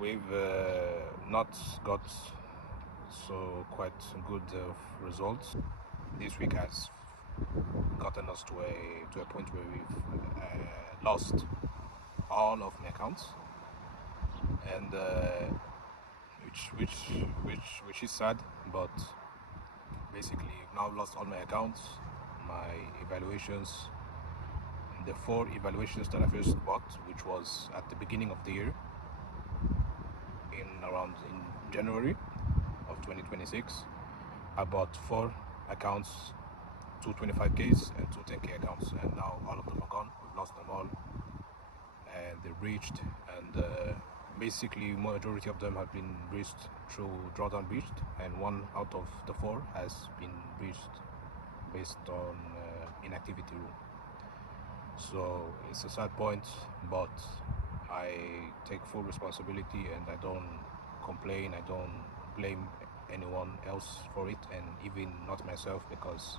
We've not got so quite good results. This week has gotten us to a point where we've lost all of my accounts, and which is sad. But basically, I've now lost all my accounts, my evaluations, the 4 evaluations that I first bought, which was at the beginning of the year, in January of 2026. I bought 4 accounts, 225Ks and 210K accounts, and now all of them are gone. We've lost them all, and they're breached. And basically, majority of them have been breached through drawdown breached, and 1 out of the 4 has been breached based on inactivity rule. So it's a sad point, but I take full responsibility and I don't complain, I don't blame anyone else for it, and even not myself, because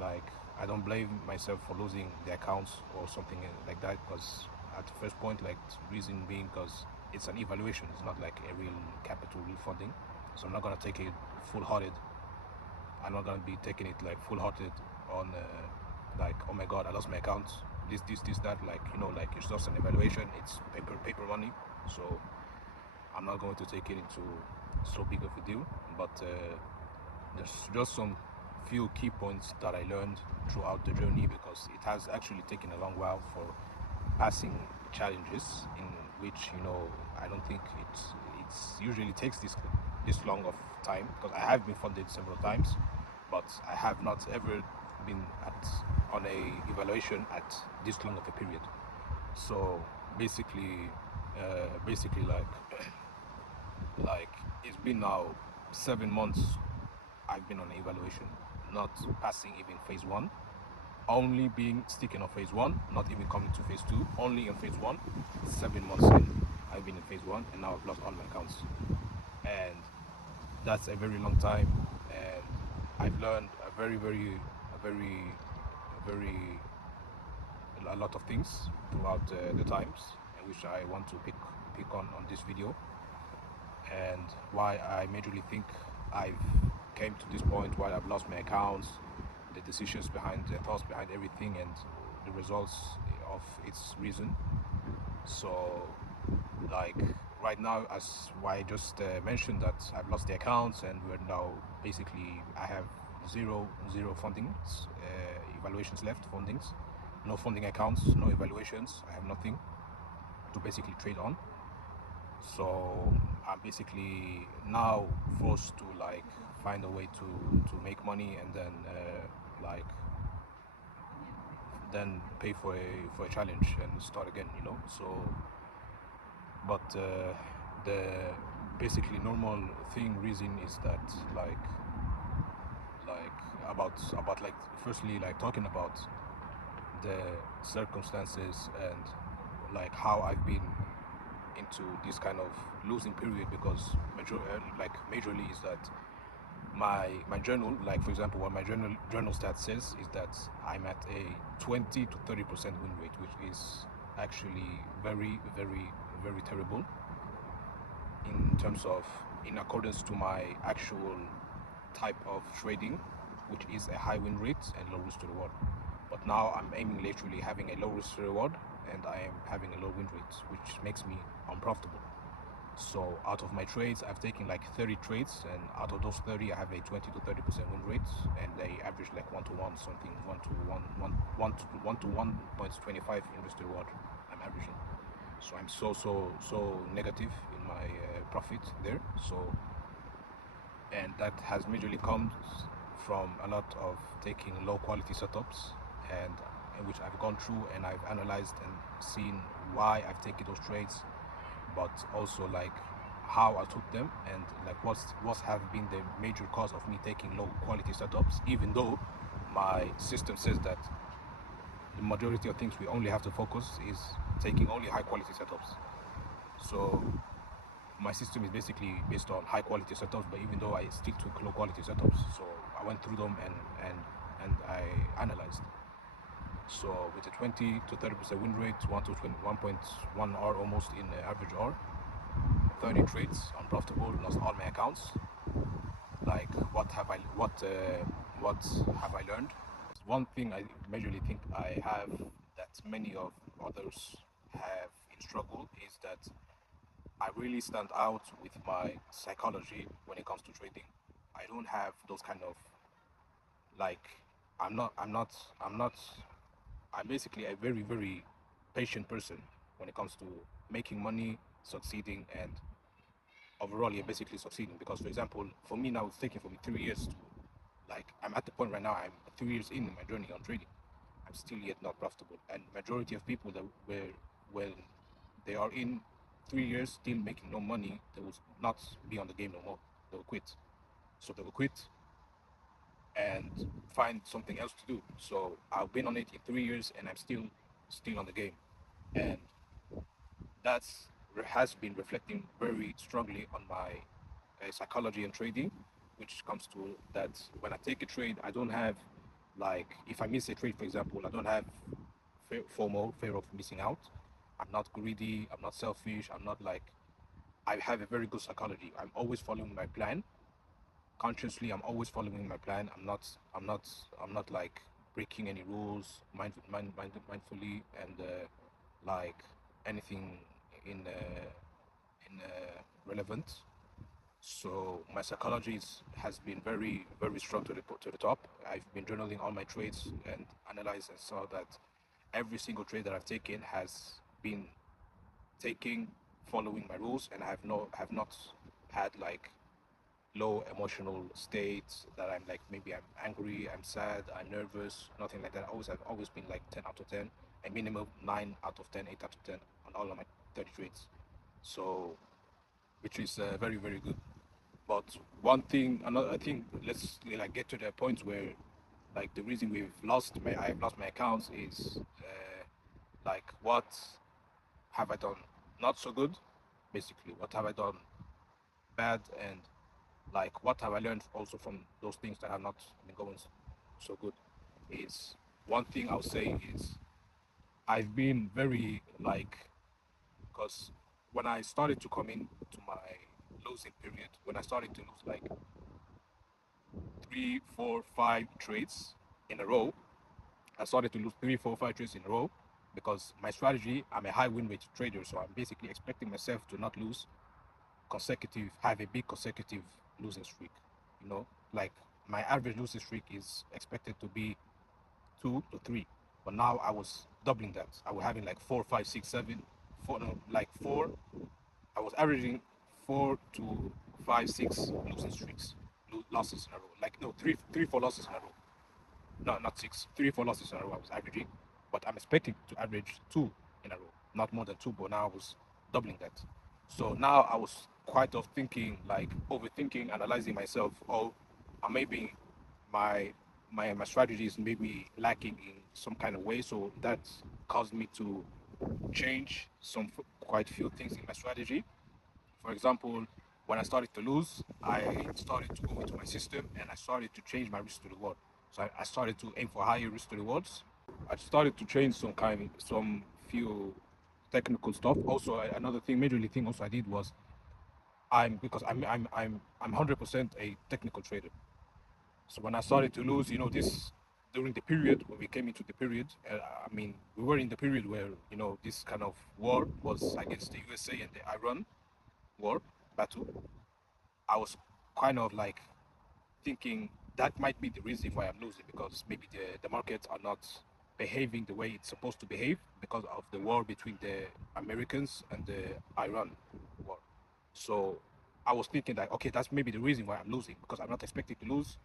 like I don't blame myself for losing the accounts or something like that, because at the first point, like, reason being because it's an evaluation, it's not like a real capital refunding, so I'm not gonna take it full-hearted. I'm not gonna be taking it like full-hearted on like, oh my god, I lost my account, this that, like, like, it's just an evaluation, it's paper money. So I'm not going to take it into so big of a deal. But there's just some few key points that I learned throughout the journey, because it has actually taken a long while for passing challenges, in which I don't think it's usually takes this long of time, because I have been funded several times, but I have not ever been on a evaluation at this long of a period. So basically like it's been now 7 months I've been on an evaluation, not passing even phase 1, only being sticking on phase 1, not even coming to phase 2, only in phase 1. 7 months in, I've been in phase 1, and now I've lost all my accounts, and that's a very long time. And I've learned a lot of things throughout the times, which I want to pick on this video, and why I majorly think I've came to this point, why I've lost my accounts, the decisions behind, the thoughts behind everything, and the results of its reason. So like right now, as why I just mentioned, that I've lost the accounts, and we're now basically, I have zero fundings, evaluations left, fundings, no funding accounts, no evaluations. I have nothing to basically trade on. So I'm basically now forced to like find a way to make money, and then then pay for a challenge and start again, so. But the basically normal reason is that like about like, firstly, like, talking about the circumstances and like how I've been into this kind of losing period, because majorly is that my journal, like, for example, what my journal stat says is that I'm at a 20 to 30% win rate, which is actually very terrible in terms of, in accordance to my actual type of trading, which is a high win rate and low risk to reward. But now I'm aiming literally having a low risk to reward, and I am having a low win rate, which makes me unprofitable. So out of my trades, I've taken like 30 trades, and out of those 30, I have a 20 to 30% win rate, and they average like 1 to 1 something, 1 to 1.25 in risk to reward. I'm averaging. So I'm so negative in my profit there. So, and that has majorly come from a lot of taking low quality setups, and which I've gone through and I've analyzed and seen why I've taken those trades, but also like how I took them, and like what have been the major cause of me taking low quality setups, even though my system says that the majority of things we only have to focus is taking only high quality setups. So my system is basically based on high quality setups, but even though I still took low quality setups, so I went through them and I analyzed. So with a 20 to 30% win rate, 1 to 1.1 R almost in average R, 30 trades unprofitable, lost all my accounts. Like, what have I learned? One thing I majorly think I have that many of others have in struggle is that I really stand out with my psychology when it comes to trading. I don't have those kind of, like, I'm not I'm not I'm not I'm basically a very, very patient person when it comes to making money, succeeding, and overall, you're basically succeeding. Because, for example, for me now, it's taking for me 3 years to, like, I'm at the point right now, I'm 3 years in my journey on trading. I'm still yet not profitable. And majority of people that were, when they are in 3 years still making no money, they will not be on the game no more. They will quit. So they will quit and find something else to do. So I've been on it in 3 years and I'm still on the game. And that's has been reflecting very strongly on my psychology and trading, which comes to that when I take a trade, I don't have, like, if I miss a trade, for example, I don't have FOMO, fear of missing out. I'm not greedy. I'm not selfish. I'm not like, I have a very good psychology. I'm always following my plan. Consciously, I'm always following my plan. I'm not like breaking any rules mindfully, and like anything in relevant. So my psychology has been very, very strong to the top. I've been journaling all my trades and analyzed and saw that every single trade that I've taken has been taking following my rules, and have not had like low emotional states that I'm like, maybe I'm angry, I'm sad, I'm nervous, nothing like that. I've always been like 10 out of 10, a minimum 9 out of 10, 8 out of 10 on all of my 30 trades. So, which is very, very good. But one thing, another, I think, let's like get to the point where, like, the reason I've lost my accounts is like, what have I done not so good, basically. What have I done bad, and like, what have I learned also from those things that have not been going so good? Is one thing I'll say is I've been very like, because when I started to come into my losing period, when I started to lose like 3, 4, 5 trades in a row. I started to lose 3, 4, 5 trades in a row because my strategy, I'm a high win rate trader, so I'm basically expecting myself to not lose have a big consecutive losing streak. You know, like, my average losing streak is expected to be 2 to 3, but now I was doubling that. I was having like 4, 5, 6, 7, four, no, like four. I was averaging 4 to 5, 6 losing streaks, losses in a row. Like, no, 3, 4 losses in a row. No, not 6. 3, 4 losses in a row I was averaging, but I'm expecting to average 2 in a row, not more than 2. But now I was doubling that. So now I was quite of thinking, like, overthinking, analyzing myself. Oh, maybe my my strategy is maybe lacking in some kind of way. So that caused me to change quite few things in my strategy. For example, when I started to lose, I started to go into my system and I started to change my risk to reward. So I started to aim for higher risk to rewards. I started to change some few technical stuff. Also, another thing, majorly thing also I did was, because I'm 100% a technical trader. So when I started to lose, this during the period when we came into the period, I mean, we were in the period where this kind of war was against the USA and the Iran war battle. I was kind of like thinking that might be the reason why I'm losing, because maybe the markets are not behaving the way it's supposed to behave because of the war between the Americans and the Iran war. So I was thinking that, okay, that's maybe the reason why I'm losing, because I'm not expecting to lose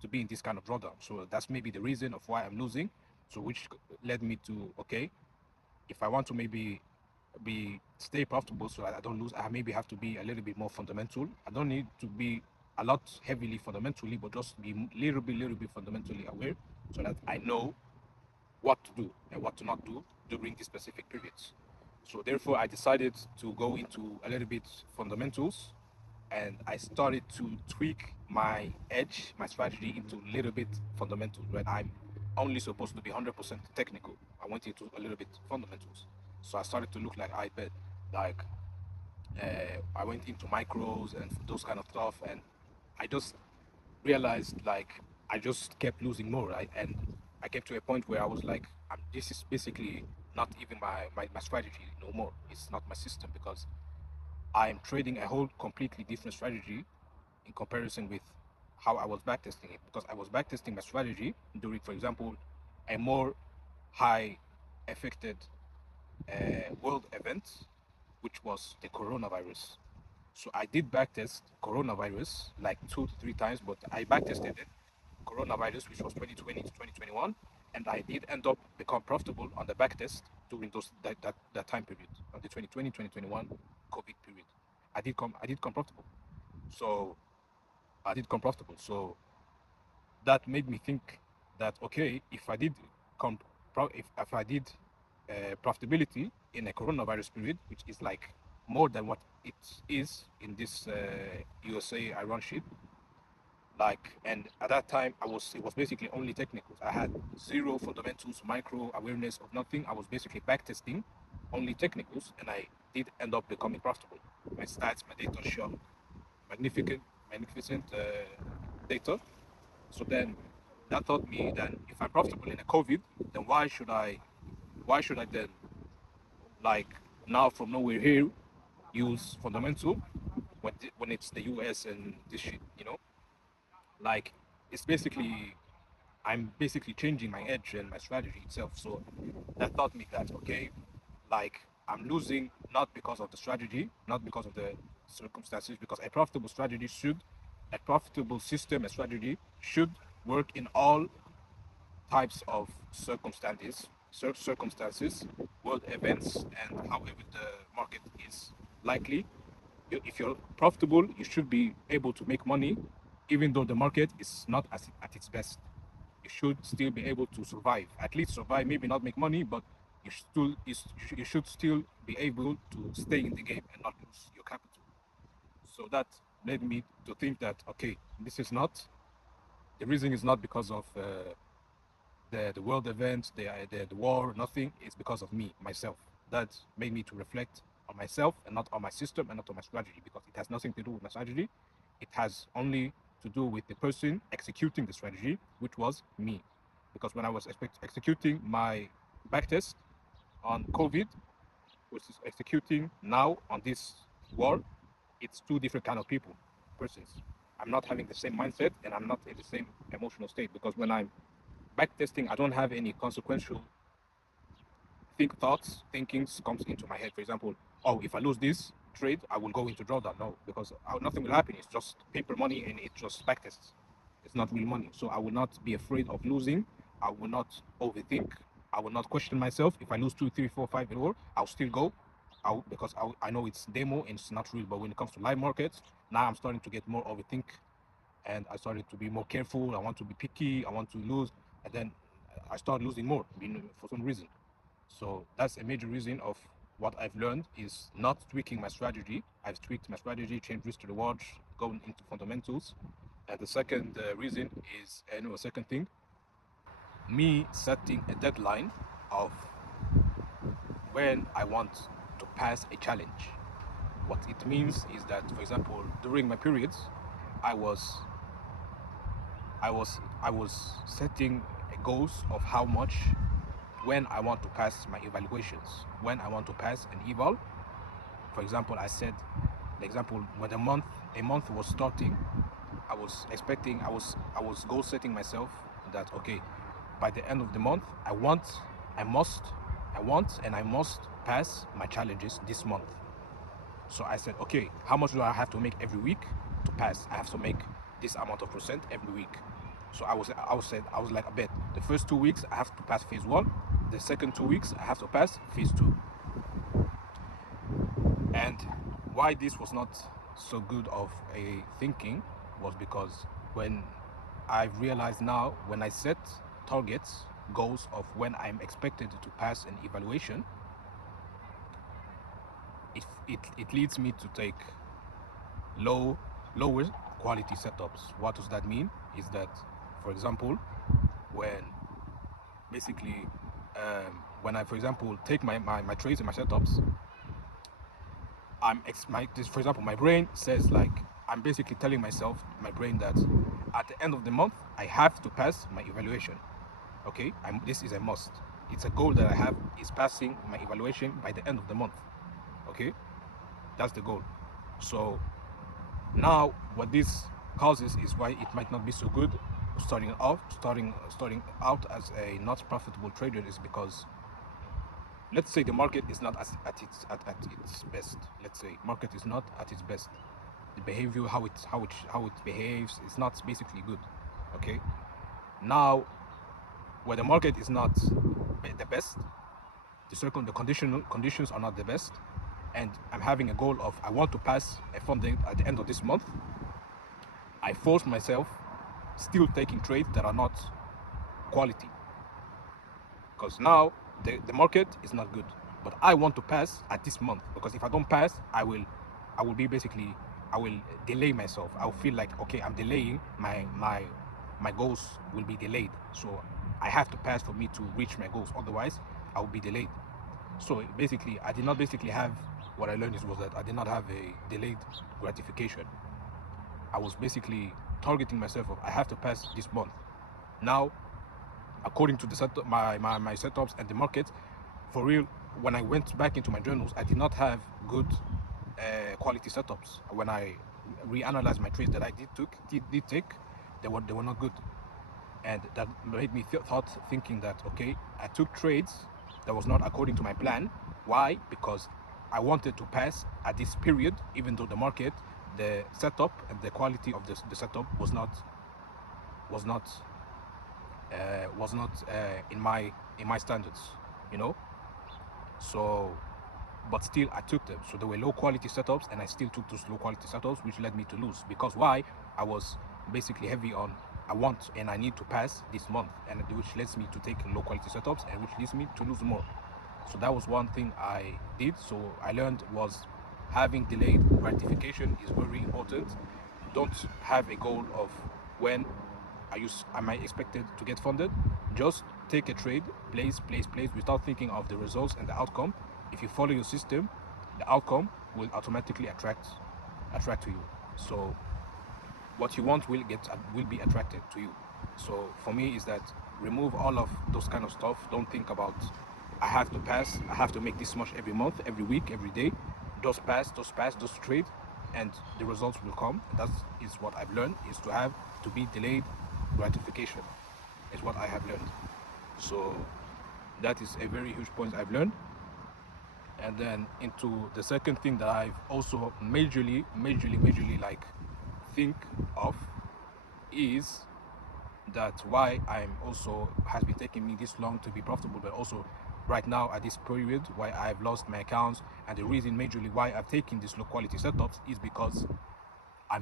to be in this kind of drawdown. So that's maybe the reason of why I'm losing. So which led me to, okay, if I want to maybe stay profitable so that I don't lose, I maybe have to be a little bit more fundamental. I don't need to be a lot heavily fundamentally, but just be little bit fundamentally aware so that I know what to do and what to not do during these specific periods. So therefore, I decided to go into a little bit fundamentals, and I started to tweak my edge, my strategy into a little bit fundamental. When I'm only supposed to be 100% technical, I went into a little bit fundamentals. So I started to look like I bet, like I went into micros and those kind of stuff, and I just realized like I just kept losing more. And I came to a point where I was like, this is basically not even my strategy no more. It's not my system because I'm trading a whole completely different strategy in comparison with how I was backtesting it. Because I was backtesting my strategy during, for example, a more high affected world event, which was the coronavirus. So I did backtest coronavirus like 2 to 3 times, but I backtested it coronavirus, which was 2020 to 2021, and I did end up become profitable on the backtest during that time period, on the 2020 2021 COVID period. I did come profitable. So I did come profitable. So that made me think that okay, if I did come if I did profitability in a coronavirus period, which is like more than what it is in this USA Iran ship, like, and at that time it was basically only technicals. I had zero fundamentals, micro awareness of nothing. I was basically backtesting only technicals, and I did end up becoming profitable. My stats, my data show magnificent data. So then that taught me that if I'm profitable in a COVID, then why should I then, like, now from nowhere here use fundamental when it's the US and this shit, like, it's basically, I'm basically changing my edge and my strategy itself. So that taught me that okay, like, I'm losing not because of the strategy, not because of the circumstances, because a profitable system, a strategy should work in all types of circumstances, world events, and however the market is likely. If you're profitable, you should be able to make money, even though the market is not at its best. You should still be able to survive, at least survive. Maybe not make money, but you should still be able to stay in the game and not lose your capital. So that led me to think that okay, this is not the reason is not because of the world event, the war, nothing. It's because of me, myself. That made me to reflect on myself and not on my system and not on my strategy, because it has nothing to do with my strategy. It has only to do with the person executing the strategy, which was me. Because when I was executing my backtest on COVID, which is executing now on this war, it's two different kind of persons. I'm not having the same mindset and I'm not in the same emotional state, because when I'm backtesting, I don't have any consequential thinkings comes into my head. For example, oh, if I lose this trade, I will go into drawdown. No, because nothing will happen. It's just paper money and it just backtests. It's not real money. So I will not be afraid of losing. I will not overthink. I will not question myself. If I lose 2, 3, 4, 5 in a row, I'll still go. Because I know it's demo and it's not real. But when it comes to live markets, now I'm starting to get more overthink, and I started to be more careful. I want to be picky. I want to lose, and then I start losing more for some reason. So that's a major reason of what I've learned is not tweaking my strategy. I've tweaked my strategy, changed risk to reward, going into fundamentals. And the second reason is, second thing, me setting a deadline of when I want to pass a challenge. What it means is that, for example, during my periods, I was I was setting goals of how much, when I want to pass my evaluations, when I want to pass an eval. For example, when a month was starting, I was goal setting myself that okay, by the end of the month, I must pass my challenges this month. So I said, okay, how much do I have to make every week to pass? I have to make this amount of percent every week. So I was like, I bet the first 2 weeks I have to pass phase 1. The second 2 weeks I have to pass phase 2. And why this was not so good of a thinking was because when I've realized now, when I set goals of when I'm expected to pass an evaluation, it leads me to take lower quality setups. What does that mean? Is that, for example, when basically when I, for example, take my trades and my setups, for example, my brain says like, I'm basically telling myself, my brain, that at the end of the month I have to pass my evaluation. Okay, this is a must. It's a goal that I have, is passing my evaluation by the end of the month. Okay, that's the goal. So now what this causes is why it might not be so good starting out as a not profitable trader, is because, let's say the market is not at its best. Let's say market is not at its best. The behavior, how it behaves, is not basically good. Okay, now where the market is not the best, the conditions are not the best, and I'm having a goal of, I want to pass a funding at the end of this month, I force myself still taking trades that are not quality, because now the market is not good, but I want to pass at this month, because if I don't pass, I will be basically, I will delay myself. I'll feel like, okay, I'm delaying my goals will be delayed, so I have to pass for me to reach my goals, otherwise I will be delayed. So basically, I did not basically have, what I learned was that I did not have a delayed gratification. I was basically targeting myself of, I have to pass this month. Now, according to the setup, my setups and the market, for real, when I went back into my journals, I did not have good quality setups. When I reanalyzed my trades that I did take, they were not good, and that made me thinking that, okay, I took trades that was not according to my plan. Why? Because I wanted to pass at this period, even though the market, the setup and the quality of the setup was not in my standards, you know. So, but still I took them. So there were low quality setups, and I still took those low quality setups, which led me to lose. Because why? I was basically heavy on, I want and I need to pass this month, and which leads me to take low quality setups, and which leads me to lose more. So that was one thing I did. So I learned was, having delayed gratification is very important. Don't have a goal of when am I expected to get funded. Just take a trade, place, without thinking of the results and the outcome. If you follow your system, the outcome will automatically attract to you. So what you want will be attracted to you. So for me is that, remove all of those kind of stuff. Don't think about, I have to pass, I have to make this much every month, every week, every day. Just pass, just trade, and the results will come. That is what I've learned, is to be delayed gratification, is what I have learned. So that is a very huge point I've learned. And then into the second thing that I've also majorly like think of, is that why I'm also has been taking me this long to be profitable, but also right now at this period why I've lost my accounts. And the reason majorly why I've taken these low quality setups is because I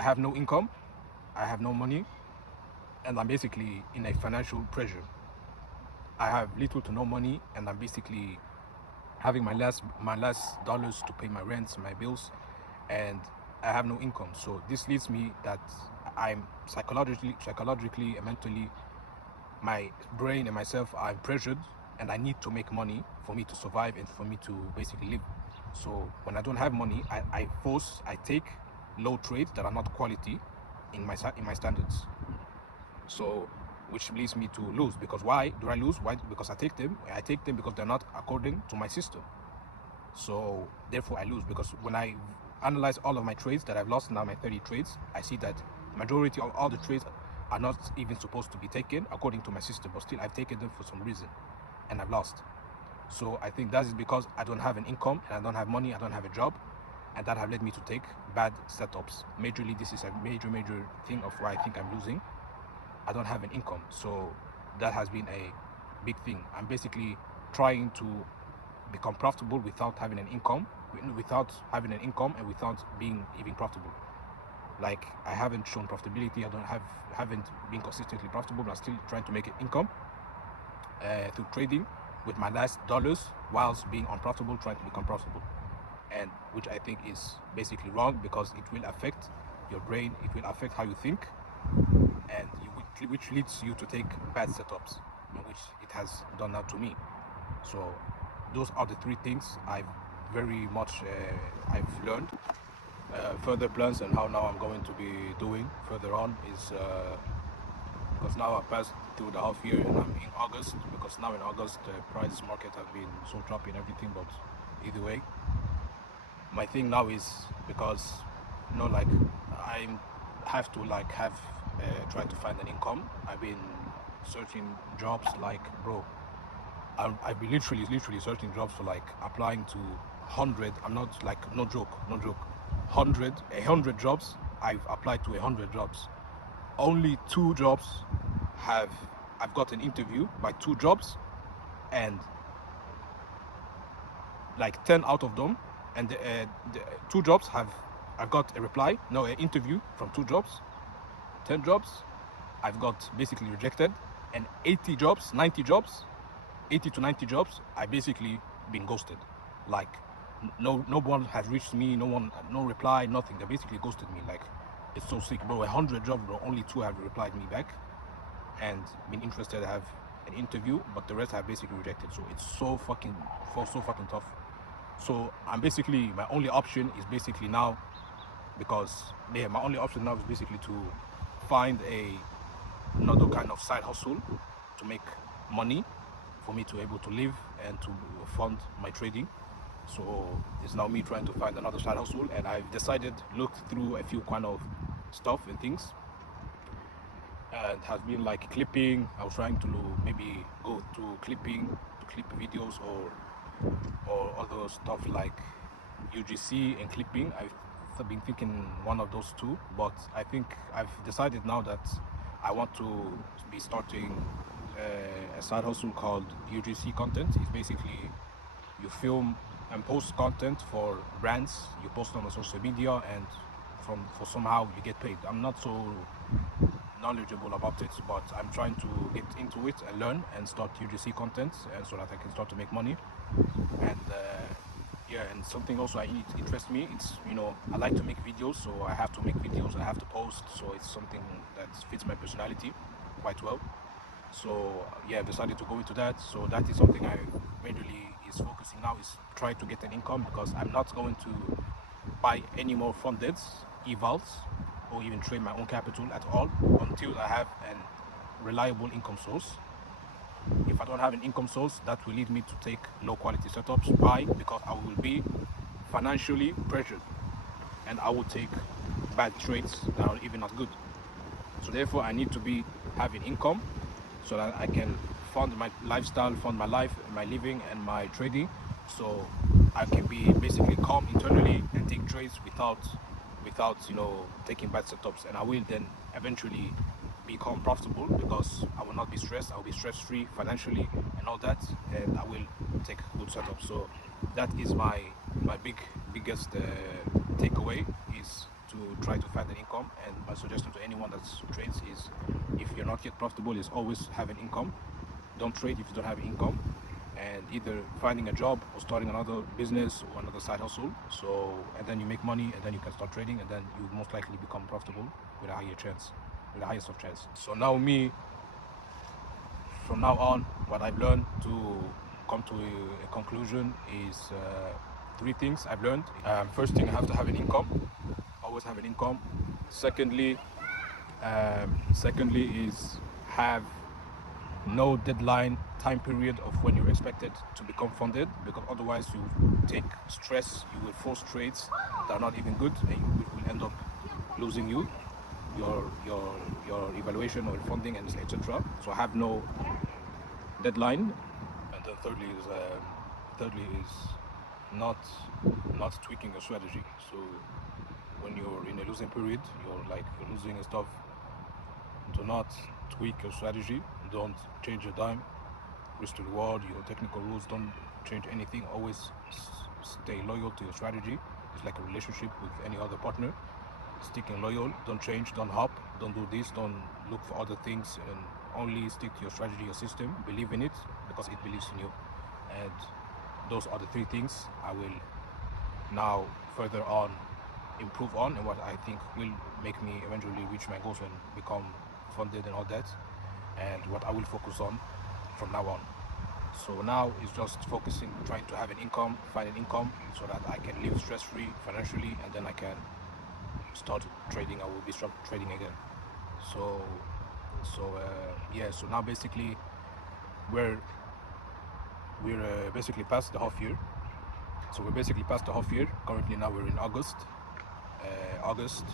have no income, I have no money, and I'm basically in a financial pressure. I have little to no money, and I'm basically having my last dollars to pay my rents, my bills, and I have no income. So this leads me that I'm psychologically and mentally, my brain and myself are pressured, and I need to make money for me to survive and for me to basically live. So when I don't have money, I take low trades that are not quality in my standards. So which leads me to lose. Because why do I lose? Why? Because I take them because they're not according to my system. So therefore I lose, because when I analyze all of my trades that I've lost, now my 30 trades, I see that majority of all the trades are not even supposed to be taken according to my system, but still I've taken them for some reason and I've lost. So I think that is because I don't have an income, and I don't have money, I don't have a job, and that have led me to take bad setups. Majorly, this is a major thing of why I think I'm losing. I don't have an income, so that has been a big thing. I'm basically trying to become profitable without having an income, and without being even profitable. Like, I haven't shown profitability, haven't been consistently profitable, but I'm still trying to make an income through trading with my last dollars, whilst being unprofitable, trying to become profitable. And which I think is basically wrong, because it will affect your brain, it will affect how you think, and which leads you to take bad setups, which it has done now to me. So those are the three things I've very much I've learned. Further plans and how now I'm going to be doing further on is because now I've passed through the half year and I'm in August, because now in August the prices market have been so choppy and everything, but either way, my thing now is, because like I have to try to find an income. I've been searching jobs, like, bro, I've been literally searching jobs for, like, applying to 100, I'm not, like, no joke, 100 jobs. I've applied to 100 jobs. Only 2 jobs I've got an interview by 2 jobs, and like 10 out of them, and the 2 jobs I've got a reply, no, an interview from 2 jobs. 10 jobs I've got basically rejected, and 80 to 90 jobs I basically been ghosted. Like, no one has reached me, no reply, nothing. They basically ghosted me. Like, it's so sick, bro. 100 jobs, bro, only 2 have replied me back and been interested to have an interview, but the rest have basically rejected. So it's so fucking tough. So I'm basically, my only option is basically now, my only option now is basically to find another kind of side hustle to make money for me to able to live and to fund my trading. So it's now me trying to find another side hustle, and I've looked through a few kind of stuff and things, and has been like clipping. I was trying to maybe go to clipping, to clip videos, or other stuff like UGC and clipping. I've been thinking one of those 2, but I think I've decided now that I want to be starting a side hustle called UGC content. It's basically, you film and post content for brands, you post them on social media, and for somehow you get paid. I'm not so knowledgeable about it, but I'm trying to get into it and learn and start UGC content, and so that I can start to make money. And and something also it interests me, it's, I like to make videos, so I have to make videos, I have to post, so it's something that fits my personality quite well. So yeah, I've decided to go into that. So that is something I majorly is focusing now, is try to get an income, because I'm not going to buy any more funded evals or even trade my own capital at all until I have a reliable income source. If I don't have an income source, that will lead me to take low quality setups. Why? Because I will be financially pressured, and I will take bad trades that are even not good. So therefore, I need to have an income so that I can fund my lifestyle, fund my life, my living, and my trading. So I can be basically calm internally and take trades without taking bad setups, and I will then eventually become profitable, because I will not be stressed. I will be stress-free financially and all that, and I will take good setups. So that is my biggest takeaway, is to try to find an income. And my suggestion to anyone that trades is, if you're not yet profitable, is always have an income. Don't trade if you don't have income, and either finding a job or starting another business or another side hustle. So, and then you make money, and then you can start trading, and then you most likely become profitable with a higher chance, with the highest of chance. So now from now on, what I've learned to come to a conclusion is 3 things I've learned. First thing, I have to have an income, always have an income. Secondly is have no deadline time period of when you're expected to become funded, because otherwise you take stress, you will force trades that are not even good, and you will end up losing your evaluation or funding, and etc. So have no deadline. And then thirdly is not tweaking your strategy. So when you're in a losing period, you're losing and stuff, do not tweak your strategy. Don't change your dime, risk to reward, your technical rules, don't change anything. Always stay loyal to your strategy. It's like a relationship with any other partner. Sticking loyal, don't change, don't hop, don't do this, don't look for other things, and only stick to your strategy, your system. Believe in it, because it believes in you. And those are the 3 things I will now further on improve on, and what I think will make me eventually reach my goals and become funded and all that, and what I will focus on from now on. So now it's just focusing, trying to have an income, find an income, so that I can live stress-free financially, and then I can start trading. I will be start trading again. So, yeah. So now basically we're basically past the half year. So we're basically past the half year. Currently now we're in August. August.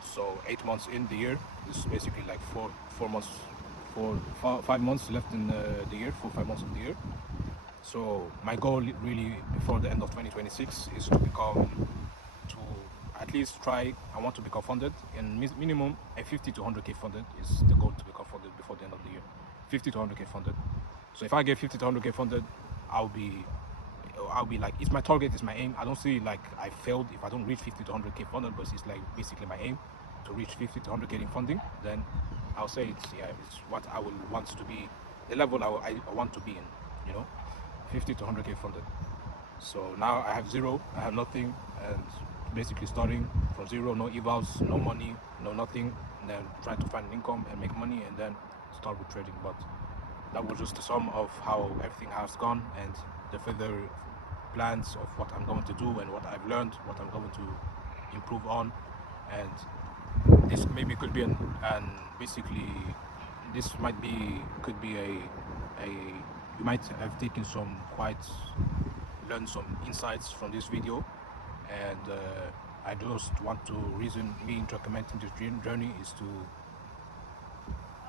So 8 months in the year. This is basically like 4 months, 5 months left in the year. 4 5 months of the year. So my goal really before the end of 2026 is to at least try. I want to become funded, and minimum a 50 to 100k funded is the goal to become funded before the end of the year. 50 to 100k funded. So if I get 50 to 100k funded, I'll be like, it's my target, it's my aim. I don't see like I failed if I don't reach 50 to 100k funded, but it's like basically my aim to reach 50 to 100k in funding. Then I'll say it's what I will want to be, the level I want to be in, 50 to 100k funded. So now I have zero, I have nothing, and basically starting from zero, no evals, no money, no nothing, and then trying to find an income and make money, and then start with trading. But that was just the sum of how everything has gone, and the further plans of what I'm going to do and what I've learned, what I'm going to improve on. And this maybe could be basically this could be you might have taken learned some insights from this video, and I just want to reason me documenting this journey is to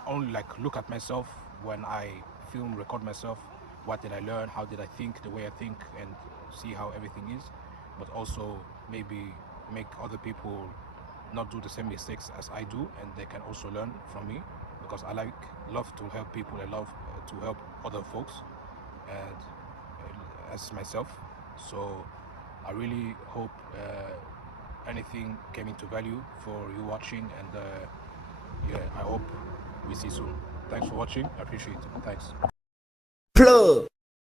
only like look at myself when I record myself. What did I learn? How did I think? The way I think, and see how everything is. But also maybe make other people not do the same mistakes as I do, and they can also learn from me, because I love to help people. I love to help other folks, and as myself. So I really hope anything came into value for you watching, and yeah, I hope we see soon. Thanks for watching. I appreciate it. Thanks. Plug.